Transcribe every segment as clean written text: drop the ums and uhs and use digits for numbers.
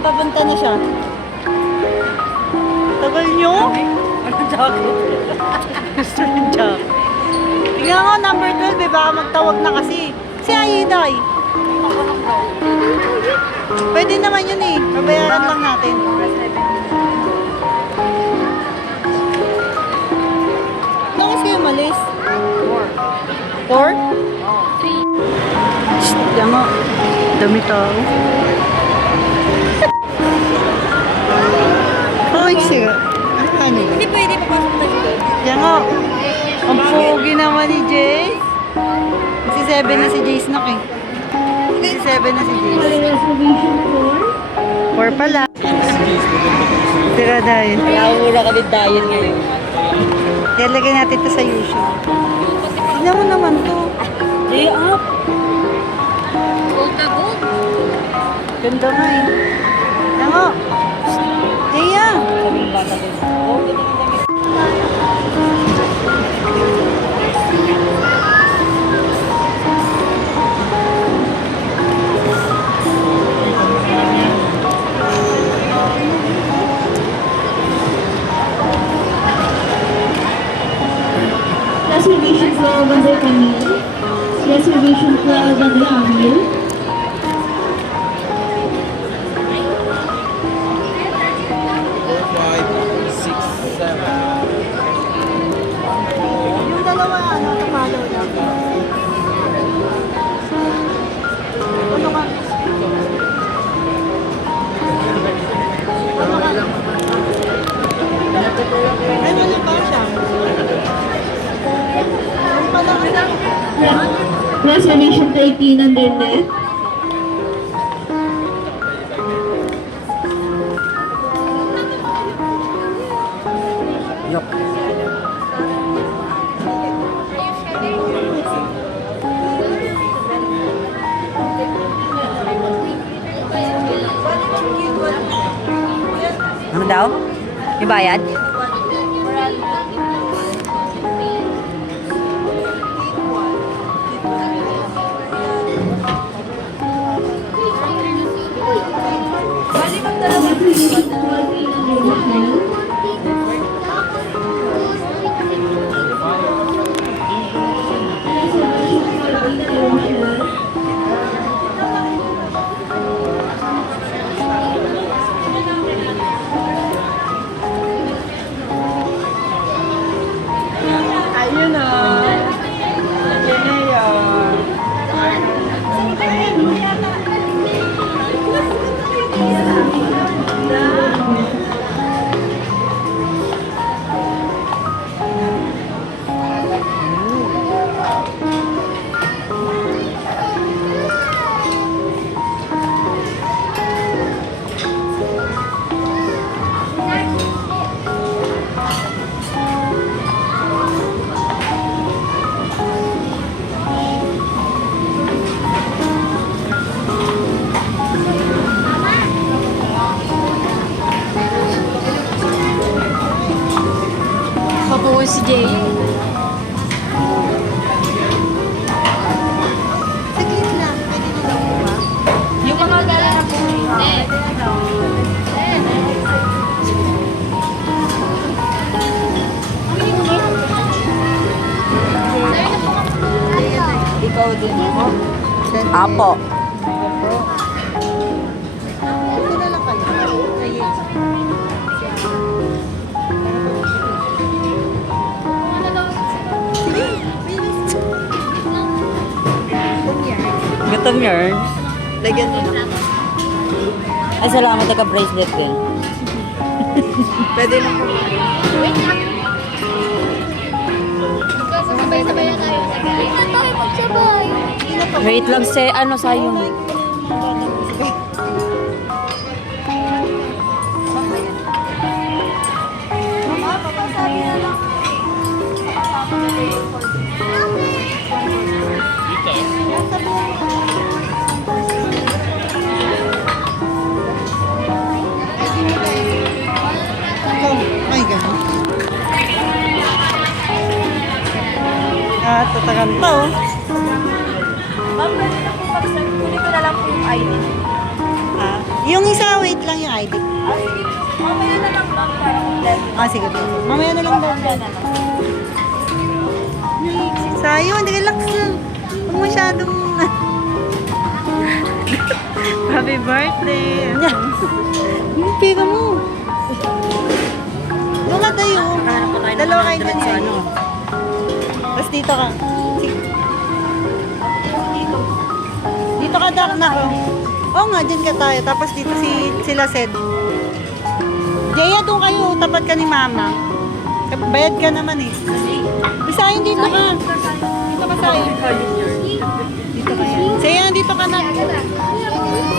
papunta na siya. Tagal nyo? Anong jacket? Gusto rin jacket. Tingnan ko, number 12, eh, baka magtawag na kasi. Si Ayiday. Ako lang daw. Pwede naman yun eh. Babayaran lang natin. Nung is kayo malis? 4? 3. Yan mo. Dami tao. Oh, sige. Ano? Hindi pwede papasok na dito. Yan nga. Ang pogi naman ni Jace. Si 7 na si Jace nak eh. Si 7 na si Jace. 4 pala. Tira dahil. Kaya mura ka din diet ngayon. Ilalagay natin ito sa YouTube. Tignan mo naman to. Day up. Gold na gold. Ganda nga eh. Yan nga. Jaya. Kaming bata din. Oh, ganyan ang damit. Reservation for Bandar Kamil. Reservation for Bandar Kamil. Yung dalawa, ano, tapalo lang. Ano ka? Ay, ano ba siya? Yung pala, Reservation 13 under net. Ano daw? Yung bayad? Reservation 14 under net. Reservation 14 under net. ayun na. Yan na yan. Pabuhay si Jay. Saglit lang. Pwede na daw ba? Yung mga gala na po. Ikaw din. Apo. Apo. Ito na lang kayo. Ayun. Gutom yarn. Lagyan mo na. Ay, salamat. Nagka-bracelet din. Pwede na po. Wait lang. Sabay-sabay na tayo. Wait na tayo magsabay. Wait lang, ano sayong. Mama, papasabi na lang. Ay, gano'n. At tatagan to. Ma'am, pwede na po pag-send. Kunin ko na lang po yung ID. Ah, Yung isa, wait lang yung ID. Mamaya na lang vlog para kompleto. Ah, sige. Mamaya na lang daw. Sayo, relax lang. Huwag masyadong... Happy birthday. Yung pera mo. Doon ka tayo. Dalawa kayo dyan sa ano. Tapos dito ka. Dito ka, Dak, na. Oo nga, dyan ka tayo. Tapos dito sila Sed. Jaya, doon kayo. Tapat ka ni Mama. Bayad ka naman eh. Bisayin, dito ka. Dito ka tayo. Dito ka yan. Saya, dito ka na.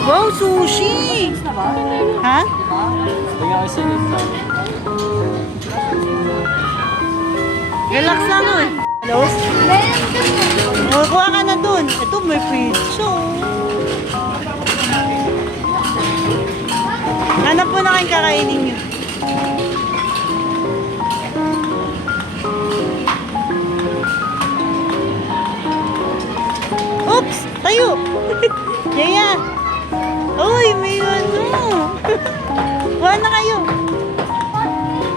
Wow, sushi! Ha? Relax lang oh. Hello? Oh, kuha ka na dun. Ito, may pizza. Hanap po na kayong kakainin nyo. Oops! Tayo! Yaya! Uy, may ano! Kuha na kayo!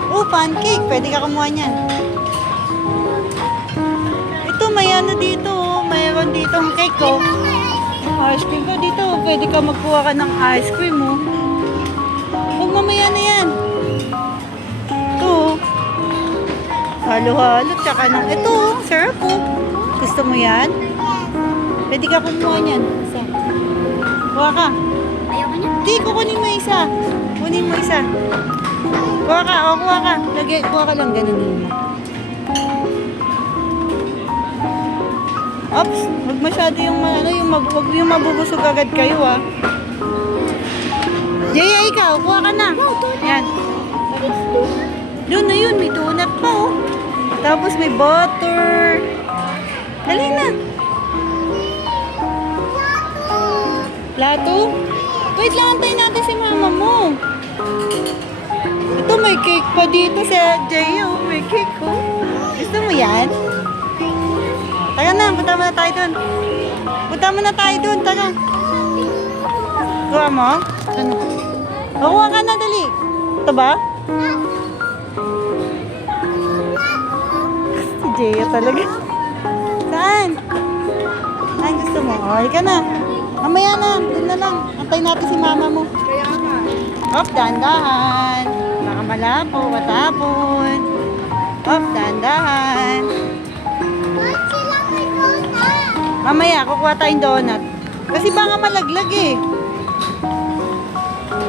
Oh, pancake! Pwede ka kumuha niyan. Ito, may ano dito. Mayroon dito ang cake ko. Ice cream ko dito. Pwede ka magkuha ka ng ice cream mo. Huwag mamaya na yan. Ito. Halo-halo. Tsaka ng ito. Syrup po. Gusto mo yan? Pwede ka kumuha niyan. Isa. Kuha ka. Ayoko niya. Di, kukunin mo isa. Kunin mo isa. Kuha ka. O, kuha ka. Kuha ka lang. Ganunin mo. Ops, wag masyado yung wag yung mabubusog agad kayo ah. Jaya, ikaw, kuha ka na. Yan. Doon na yun, may donut pa oh. Tapos may butter. Dali na. Plato? Wait lang, antayin natin si mama mo. Ito, may cake pa dito sa Jaya oh. May cake oh. Gusto mo yan? Tara na, punta muna tayo dun. Punta muna tayo dun, tara. Kuha mo? Ano? Kuha ka na, dali. Ito ba? Si Jaya talaga. Saan? Saan gusto mo? O, halika na. Mamaya na, dun na lang. Antayin natin si mama mo. Hop, dahan-dahan. Baka malapo, matapon. Hop, dahan-dahan. Mamaya, kukuha tayong donut. Kasi baka malaglag eh.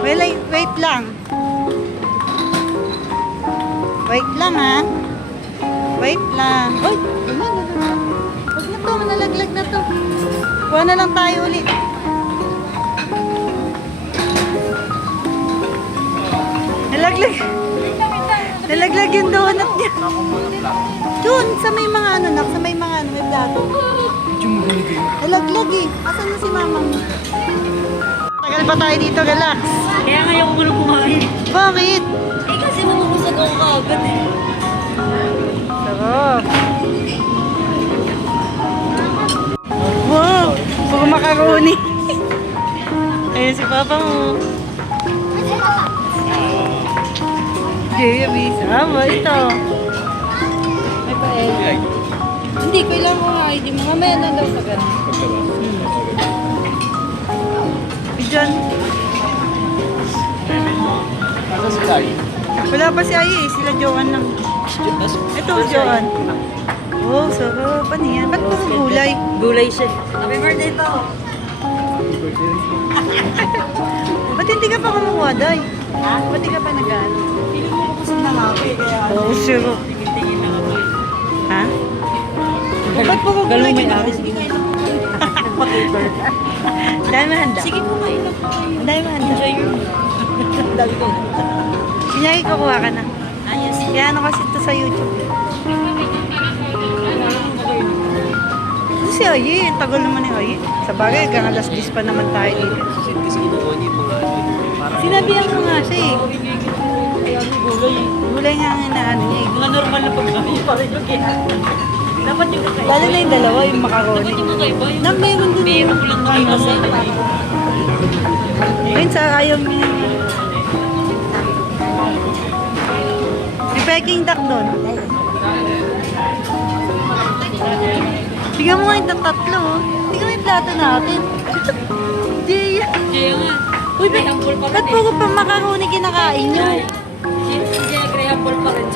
Wait lang. Wait lang ha. Wait lang. Uy, huwag na to, manalaglag na to. Kuha na lang tayo ulit. Nalaglag. Nalaglag yung donut niya. Doon, sa may mga ano, sa may mga ano, may plato. Nalaglag eh. Asan na si mama mo? Tagal pa tayo dito, relax. Kaya ngayon ko nung kumain. Bakit? Eh kasi mabubusog ako kaagad eh. Sarap. Wow, puro macaroni. Ayun si papa mo. Jaya, sama ito. May pa-egg. Hindi, kailangan ko nga ID mo. Mamaya na daw pag ano. Diyan. Wala pa si Ayi eh. Sila Joan lang. Ito, Joan. Oh, sarap. Ano yan? Ba't puro gulay? Gulay siya. Happy birthday to. Ba't hindi ka pa kumuha, Day? Ha? Ba't hindi ka pa nag-ano? Hindi mo kapusog na nga ako eh. Kaya Oh, sure. tingin-tingin lang ako eh. Ha? Ba't puro gulay? Galong may ari. Sige kayo lang. Pa-paper. Dahil mahanda. Sige po kayo lang po kayo. Dahil mahanda. Enjoy your dami ko. Sinyagi, kukuha ka na. Ayos. Kaya ano kasi ito sa YouTube. Si Ayi, ang tagal naman ni Ayi. Sa bagay, hanggang alas 10 pa naman tayo dito. Kasi ginawa niya yung mga ano. Sinabihan ko nga siya eh. Kaya ano gulay eh. Gulay nga ang inaano niya eh. Mga normal na pagkain pa rin yung kaya. Dapat yung kakaiba. Lalo na yung dalawa, yung macaroni. Dapat yung kakaiba. Yung Meron dun. meron ko lang nakita sa Ayun sa ayaw niya. May Peking duck doon. Bigyan mo nga yung tatlo. Bigyan mo yung plato natin. Jaya. Jaya nga. Uy, Graham Ball pa ba't rin puro pa macaroni kinakain nyo? Si Jaya Graham Ball pa rin.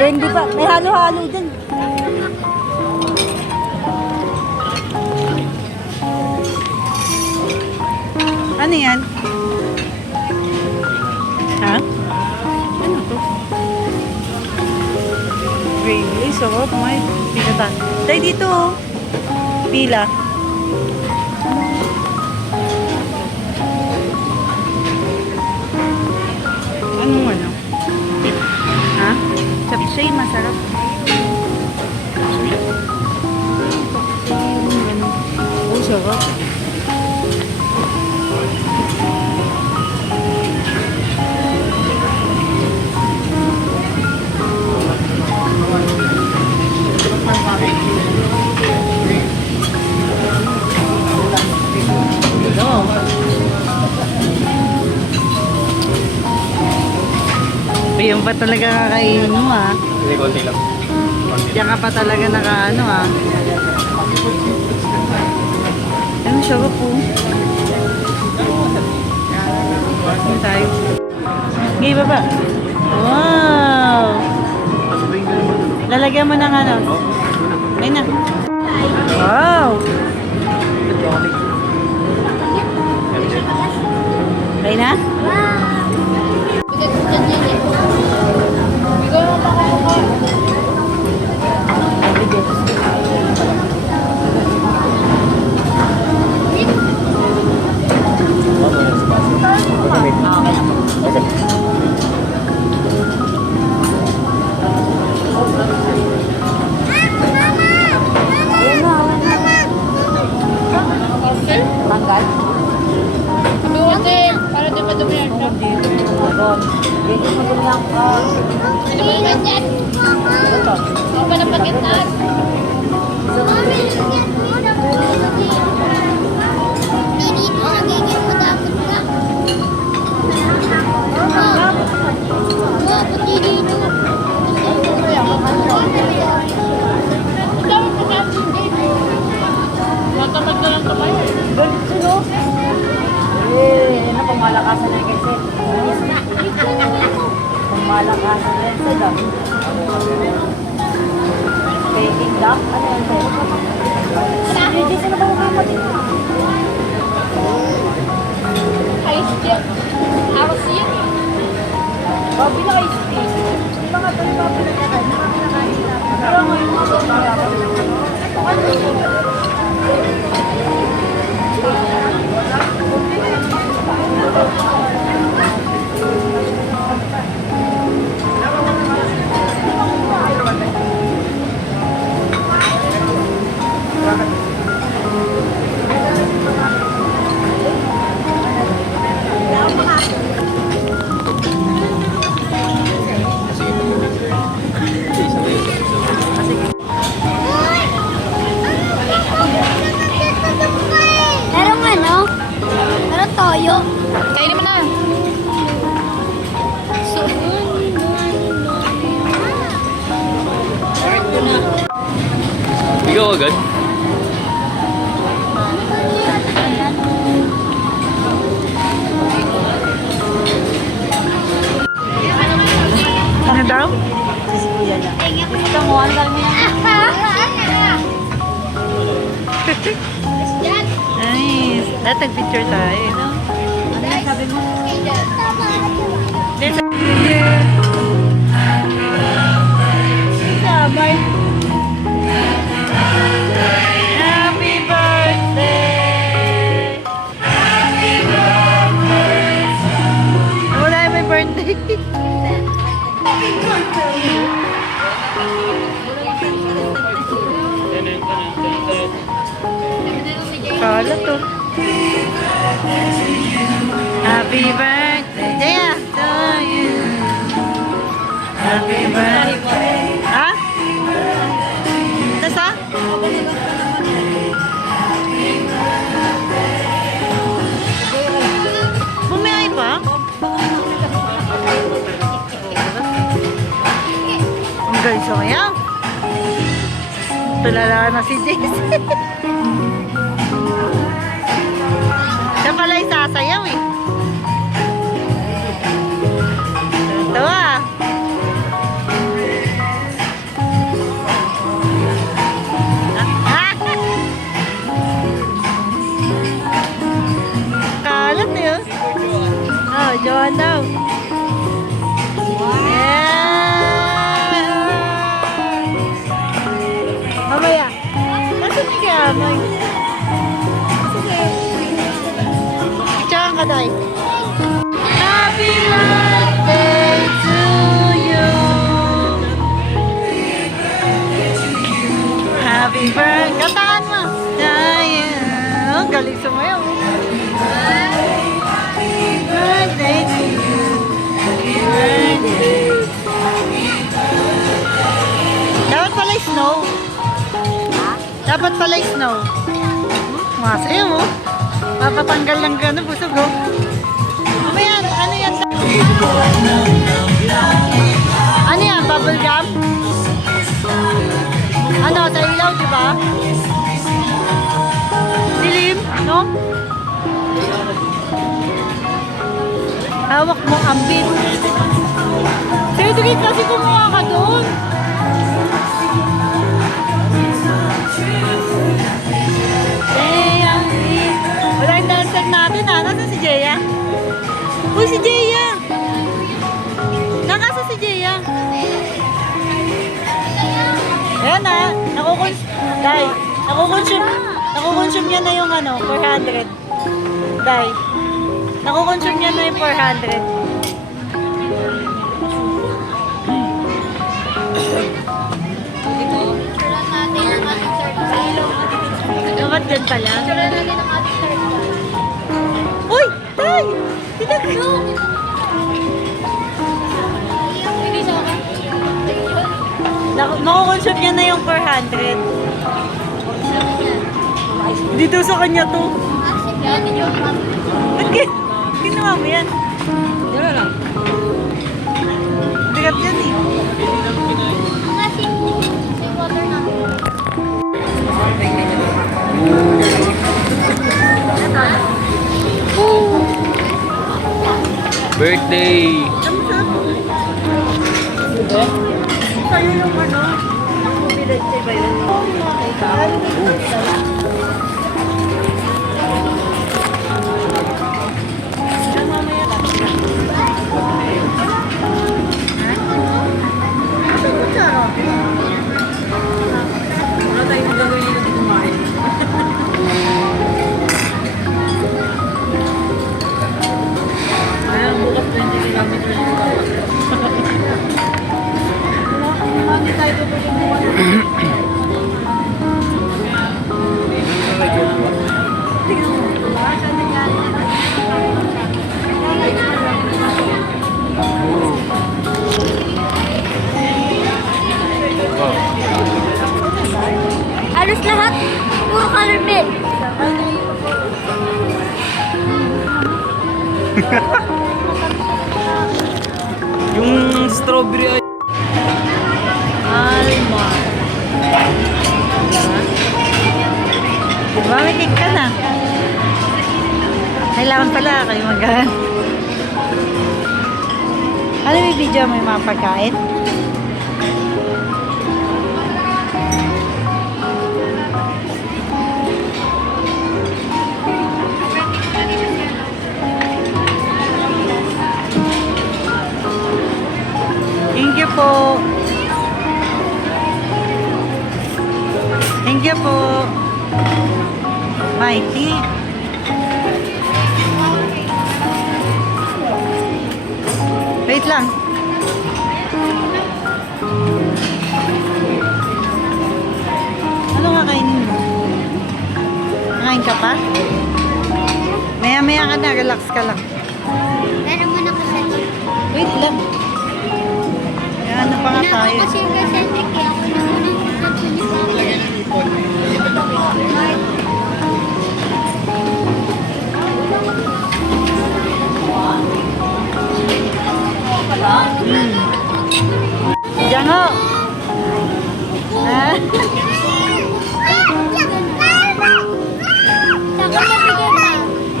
Hindi pa. May halo-halo dyan. Ano yan? Ha? Ano to? Gravy. Sarap. May pinatan. Dahil dito oh. Pila. Anong ano? Ha? Chapsay, masarap. Oh, sarap. Yan pa talaga kakainin mo ah. Hindi, konti lang. Diyan ka pa talaga nakaano ah. Ano sarap po. Ano tayo? Okay, baba. Wow! Lalagyan mo ng ano? Ayun na. Wow! Ayun na? Tanggal? Sabi ko kasi, para di pa dumi yan. Dito mo dumi lang. Ano ba naman yan? Ako pa ng pagitan. Dito, nagiging mo dapat ka. Pati dito. Matapag na lang kamay. Ano pang malakasan na yung kasi? Pang malakasan na yung sada. Peking duck? Ano yan sa'yo? Hindi sila ba kayo mo dito? Ice tea. Aros yan. Babi na ice tea. Di ba nga tayo babi na kakain? Di ba kinakain nila? Pero ngayon mga babi na Merong ano? Merong toyo. Kainin mo na. So, Ikaw agad? Ano daw? Ito mo, ang dami yan. Nice. Datag picture tayo. No? Ano yung sabi mo? There's a Sabay. Happy birthday! Wala yung may birthday. Kala to. Happy birthday, Jaya, to you. Happy birthday. Ha? Tasa? Sumayaw. Tulala na si JC. Siya pala yung sasayaw eh. Tawa. Kalat na yun. Oh, Johan daw. Mamaya. Nasaan ni Kiamoy? Sige. Picturean ka, Day. Happy birthday to you. Happy birthday. Kataan mo. Oh, galing sumayaw. Happy birthday to you. Happy birthday. Dapat pala snow. Dapat pala snow. Masaya mo. Papatanggal lang gano'n, busog oh. Mamaya, ano yan? Ano yan? Bubble gum? Ano, sa ilaw, di ba? Dilim, no? Hawak mo ang bit. Sige, kasi kumuha ka doon. Wala yung dancer natin ha. Nasaan si Jeya? Uy, si Jeya! Nakasa si Jeya? Ayan ha. Nakukonsume niya na yung ano, 400. Day. Nakukonsume niya na yung 400. Dapat dyan pala. Uy! Tay! Tinagno! Nakukonsume niya na yung 400. Dito sa kanya to. Ba't ginawa mo yan? Diyan lang. Bigat yan eh. Water na. Birthday! Kayo yung ano? Village ba yun? Halos lahat, puro color milk. Yung strawberry ay... Almond. Diba? May cake ka na. Kailangan pala kayo mag-gaan. Ano may video? May mga pagkain? Thank you po. Thank you po. Mikey. Wait lang. Ano kakainin mo? Kakain ka pa? Maya-maya ka na. Relax ka lang. Pero muna kasi. Wait lang. Ano pa nga tayo? Kasi Nick, kaya ako na muna Diyan ho. Ah,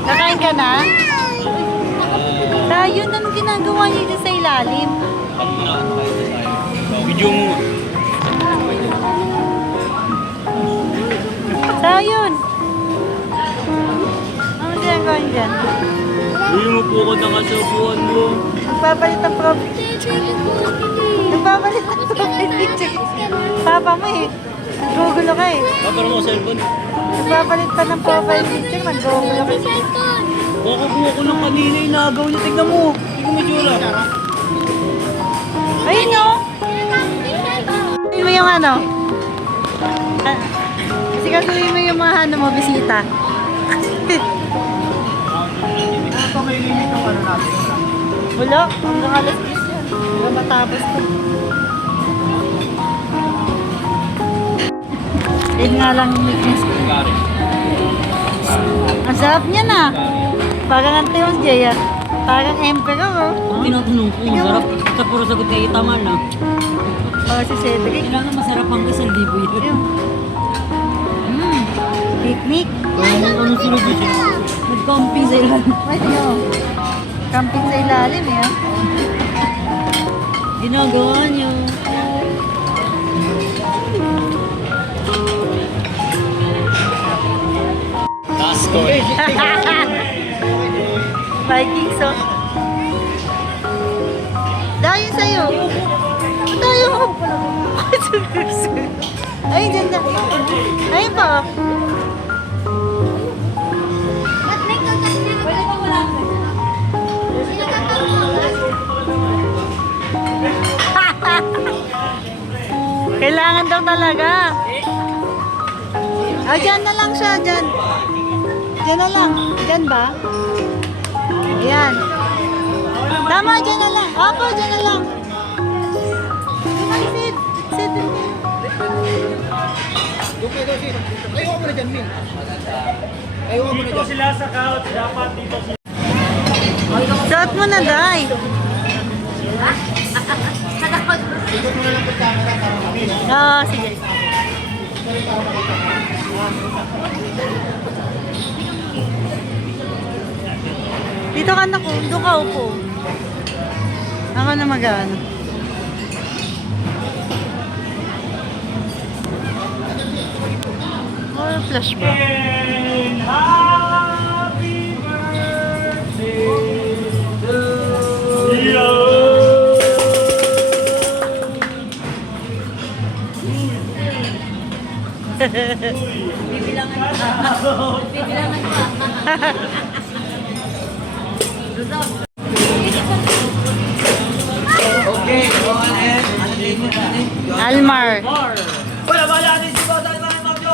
kakain ka na? Tayo, anong ginagawa niyo dyan sa ilalim? Video mo. Sayon! Ano ginagawa niyo dyan? Uy, mo po ko na kasabuhan mo. Nagpapalit ng profile picture. Nagpapalit ng profile picture. Papa mo eh. Naggugulo ka eh. Parang ako cellphone. Nagpapalit pa ng profile picture. Naggugulo ka. Kukuha ko ng kanina, inagaw niya. Tignan mo. Hindi ko may tsura. Ayun o! Ayun mo yung ano? Ah, kasi kasuhin mo yung mga ano mo, bisita. Ito may limit ng ano natin. Wala, hanggang alas 10 yan. Hanggang matapos ko. Yun nga lang yung weakness ko. Ang sarap niya na. Parang ang Teos Jay ah. Parang emperor oh. Tinatanong ko, Tingnan mo. sarap. Sa puro sagot kay Itaman na. Oh, si Cedric. Kailangan masarap ang kasal, di ba yun? Ayun. Picnic. Ano sunod yun? Nag-camping sa ilan. Ay, no. Camping sa ilalim eh. ah. Ginagawa niyo. Last call. Vikings oh. Dayo sa'yo. Dayo. Ay, dyan na. Ayun pa oh. Kailangan daw talaga. Ah, dyan na lang siya, dyan. Dyan na lang. Dyan ba? Ayan. Tama, dyan na lang. Apo, dyan na lang. Ay, sit. Sit. Ayaw mo na dyan, Min. Ayaw mo na dyan. Sila sa couch, dapat dito sila. Suot mo na, Day. Oo, sige. Dito ka na ko. Doon ka upo. Ako na mag-ano. Oh, flash ba? Happy birthday to you. Bibilangan pa. Bibilangan pa. Okay, go ahead. Almar. Wala ba natin si Botan mga magyo?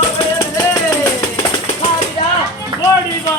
Happy na! Party ba?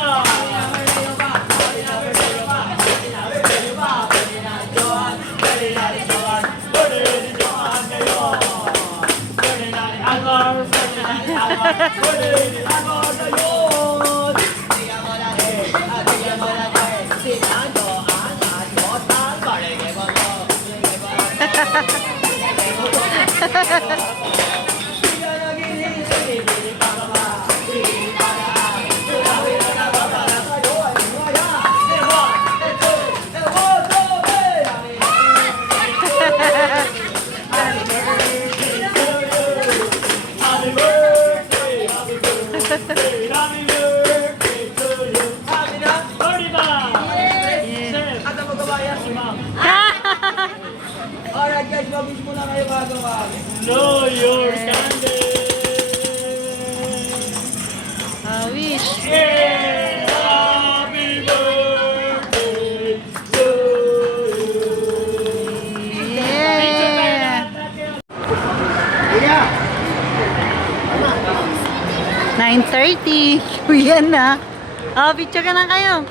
Alright guys, mabis mo na kayo gagawa. Blow your candle. Wish. Yeah, happy birthday to you. Yeah. 9:30. Uyan na. Oh, picture ka na kayo.